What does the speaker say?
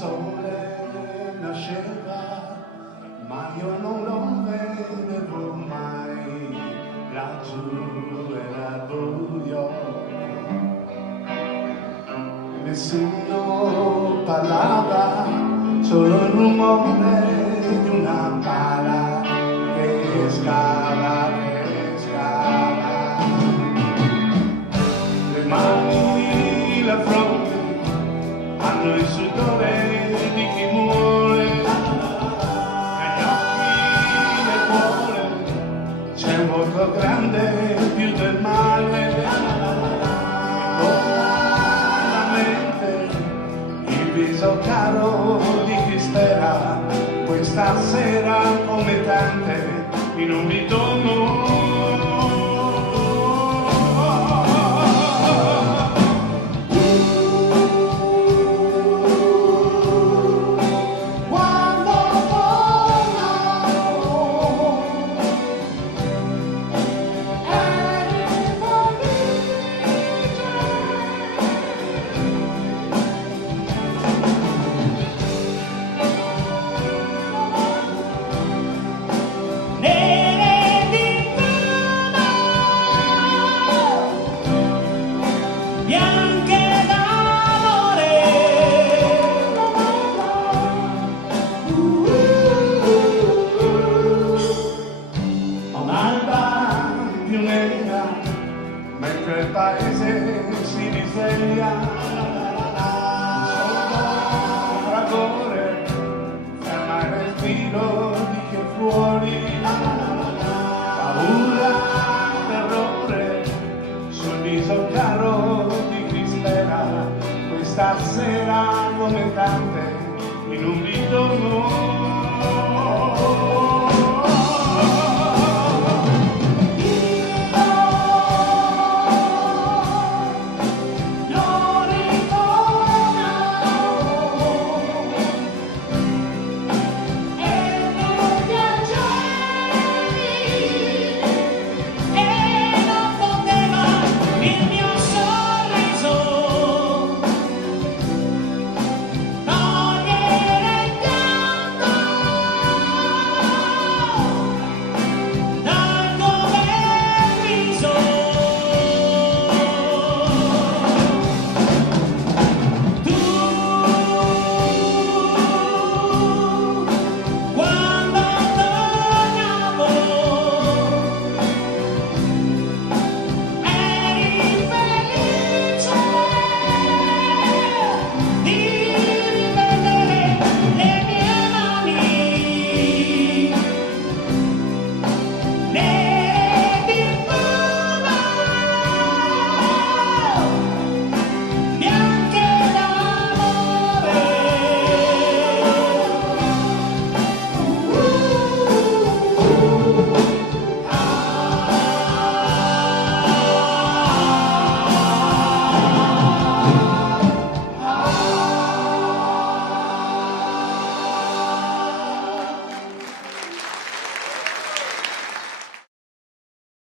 sole nasceva, ma io non lo vedevo mai, laggiù era buio, nessuno parlava, solo il rumore di una pala che scava, le mani, la fronte hanno il sudore di chi muore, negli occhi del cuore c'è un vuoto grande più del male, la mente, il viso caro di chi spera questa sera come tante in un ritorno. Mentre il paese si risveglia, un solo fragore ferma il respiro